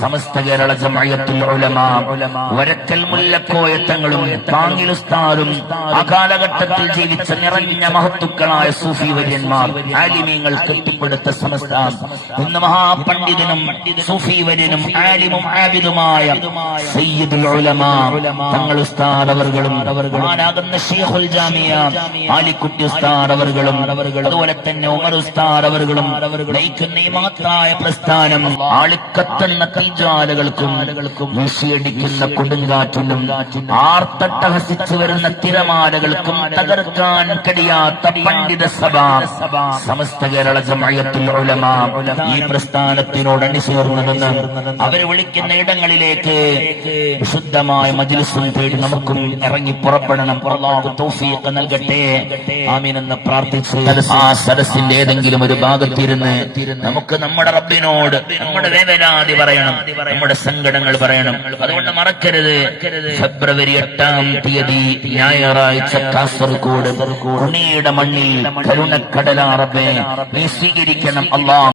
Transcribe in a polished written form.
സമസ്ത കേരള ജംഇയ്യത്തുൽ ഉലമ വരക്കൽ മുല്ലക്കോയ തങ്ങളും കാങ്ങിൽ ഉസ്താദും ആ കാലഘട്ടത്തിൽ ജീവിച്ച നിറഞ്ഞ മഹത്തുക്കളായ സൂഫി വര്യന്മാർ ആലിമീങ്ങൾ കെട്ടിപ്പടുത്ത സമസ്ത ഇന്ന് മഹാപണ്ഡിതനും സൂഫി വര്യനും ആലിമും ആബിദുമായ സയ്യിദുൽ ഉലമ തങ്ങൾ ഉസ്താദ് അവർകളും മഹാനാകുന്ന ശൈഖുൽ ജാമിയ ആലിക്കുട്ടി ഉസ്താദ് അവർകളും അതുപോലെ തന്നെ ഉമർ ഉസ്താദ് അവർകളും നയിക്കുന്ന ഈ മഹത്തായ പ്രസ്ഥാനം ആളിക്കത്തുന്ന തീജ്വാലകൾക്കും വീശിയടിക്കുന്ന കൊടുങ്കാറ്റിനും ആർത്തട്ടഹസിച്ചു വരുന്ന തിരമാലകൾക്കും തകർക്കാൻ കഴിയാത്ത പണ്ഡിത സഭ സമസ്ത കേരള ജംഇയ്യത്തുൽ ഉലമ ഈ പ്രസ്ഥാനത്തിനോട് അണിചേർന്നു നിന്ന് അവർ വിളിക്കുന്ന ഇടങ്ങളിലേക്ക് വിശുദ്ധമായ മജ്ലിസും തേടി നമുക്കും ഇറങ്ങി പുറപ്പെടണം. അല്ലാഹു തൗഫീഖ് നൽകട്ടെ. ആമീൻ എന്ന് പ്രാർത്ഥിച്ച് ആ സദസ്സിന്റെ ഏതെങ്കിലും ഒരു ഭാഗത്തിരുന്ന് നമുക്ക് നമ്മുടെ റബ്ബിനോട് നമ്മുടെ വേദനാദി പറയണം, നമ്മുടെ സങ്കടങ്ങൾ പറയണം. അതുകൊണ്ട് മറക്കരുത്, ഫെബ്രുവരി 8-ാം തീയതി ഞായറാഴ്ച കാസർഗോഡ് ഉണിയുടെ മണ്ണിൽ കരുണക്കടലാ റബ്ബേ നീ സ്വീകരിക്കണം. അല്ലാഹ്